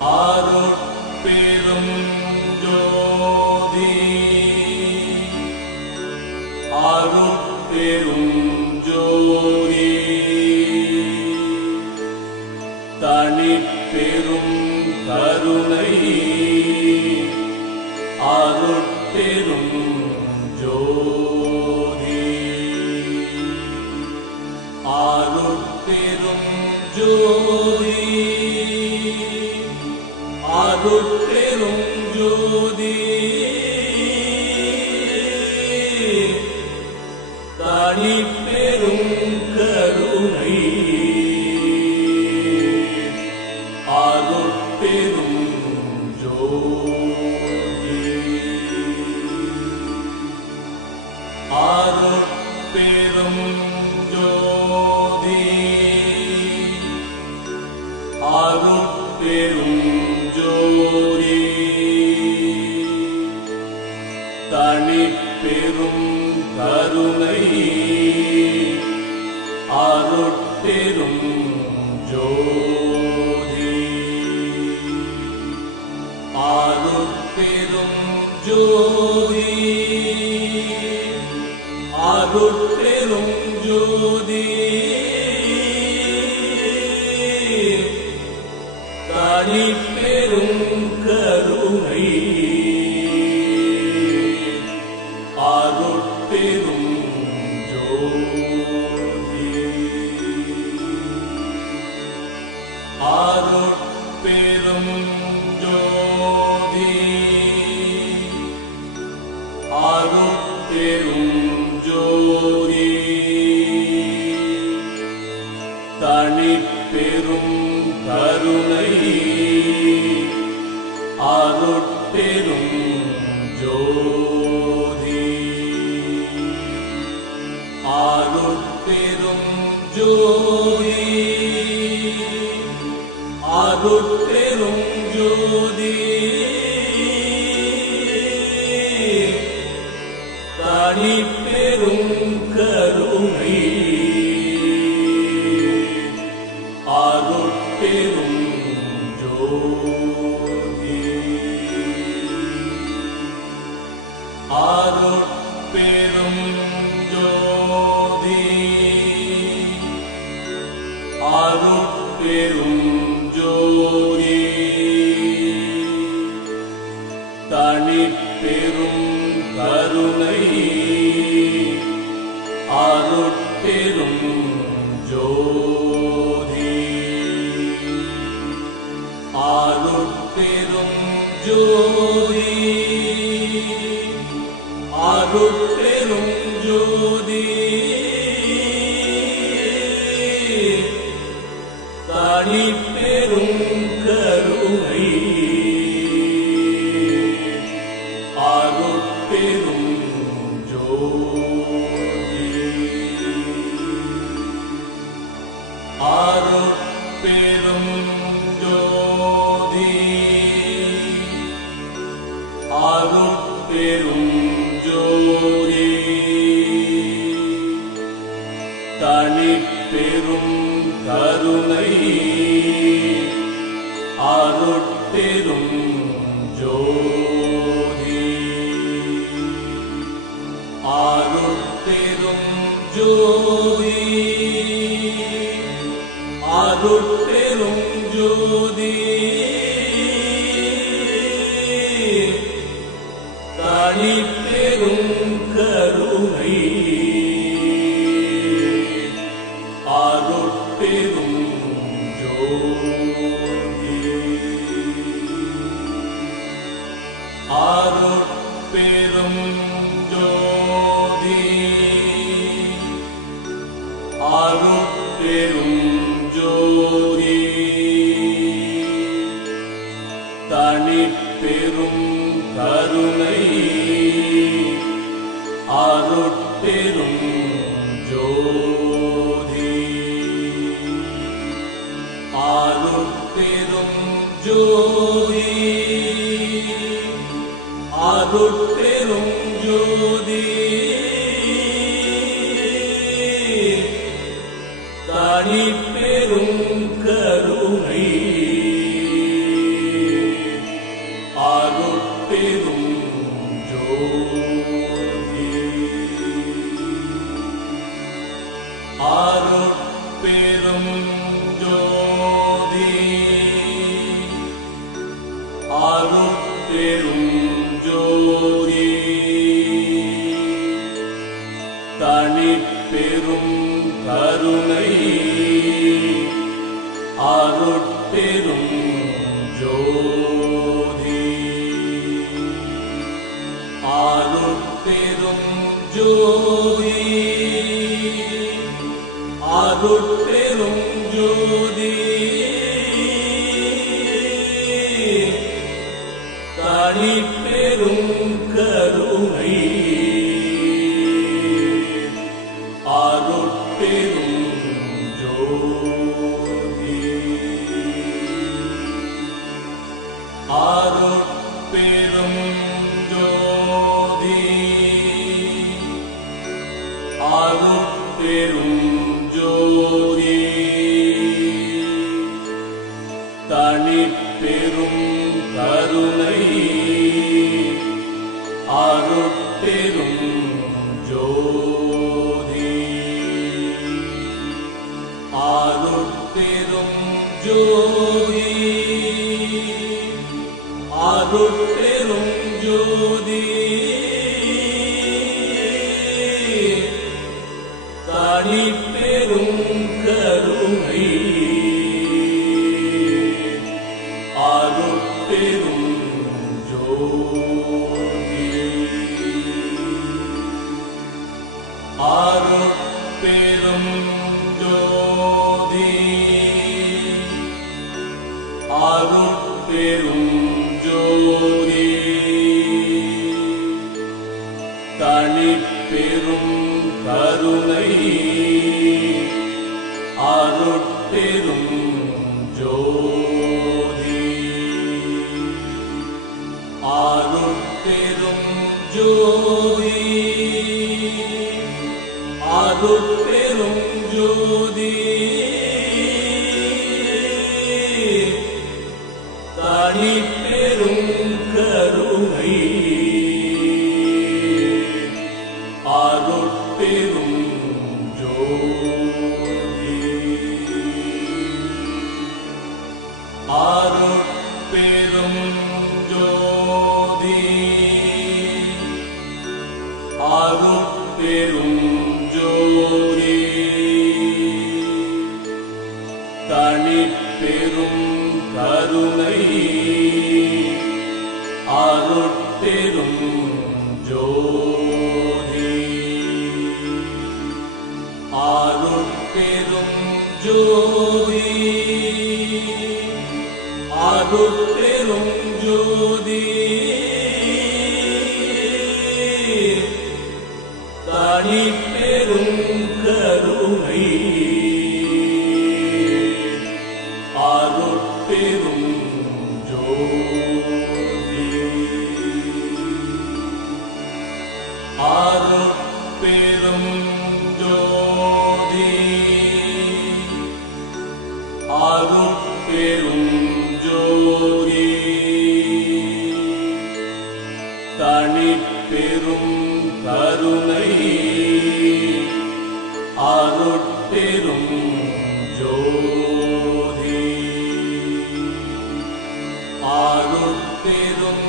அருட்பெரும் ஜோதி அருட்பெரும் ஜோதி தனிப்பெரும் கருணை அருட்பெரும் ஜோதி அருட்பெரும் ஜோதி அருட்பெரும் ஜோதி தனிப்பெரும் கருணை அருட்பெரும் ஜோதி அருட்பெரும் ஜோதி அருட்பெரும் ஜோதி தனிப்பெரும் கருணை அருட்பெரும் ஜோதி அருட்பெரும் ஜோதி அருட்பெரும் ஜோதி தனிப்பெரும் கருணை அருட்பெரும் ஜோதி அருட்பெரும் ஜோதி அருட்பெரும் ஜோதி தனிப்பெரும் கருணை அருட்பெரும் ஜோதி அருட்பெரும் ஜோதி அருட்பெரும் ஜோதி தனிப்பெரும் கருணை அருட்பெரும் ஜோதி அருட்பெரும் ஜோதி அருட்பெரும் ஜோதி தனிப்பெரும் கருணை அருட்பெரும் ஜோதி அருட்பெரும் ஜோதி அருட்பெரும் ஜோதி தனிப்பெரும் கருணை அருட்பெரும் ஜோதி அருட்பெரும் ஜோதி அருட்பெரும் ஜோதி தனிப்பெரும் கருணை அருட்பெரும் ஜோதி அருட்பெரும் ஜோதி அருட்பெரும் ஜோதி தனிப்பெரும் கருணை அருட்பெரும் ஜோதி அருட்பெரும் ஜோதி அருட்பெரும் ஜோதி தனிப்பெரும் கருணை அருட்பெரும் ஜோதி அருட்பெரும் ஜோதி அருட்பெரும் ஜோதி தனிப்பெரும் கருணை அருட்பெரும் ஜோதி தனிப்பெரும் கருணை அருட்பெரும் ஜோதி அருட்பெரும் ஜோதி அருட்பெரும் ஜோதி தனிப்பெரும் கருணை அருட்பெரும் ஜோதி அருட்பெரும் ஜோதி அருட்பெரும் ஜோதி தனிப்பெரும் கருணை அருட்பெரும் ஜோதி அருட்பெரும் ஜோதி அருட்பெரும் ஜோதி தனிப்பெரும் கருணை அருட்பெரும் ஜோதி அருட்பெரும் ஜோதி அருட்பெரும் ஜோதி தனிப்பெரும் கருணை அருட்பெரும் ஜோதி அருட்பெரும் ஜோதி அருட்பெரும் ஜோதி தனிப்பெரும் கருணை அருட்பெரும் ஜோதி அருட்பெரும் ஜோதி அருட்பெரும் ஜோதி தனிப்பெரும் கருணை அருட்பெரும் ஜோதி அருட்பெரும் ஜோதி அருட்பெரும் ஜோதி தனிப்பெரும் கருணை அருட்பெரும் ஜோதி அருட்பெரும்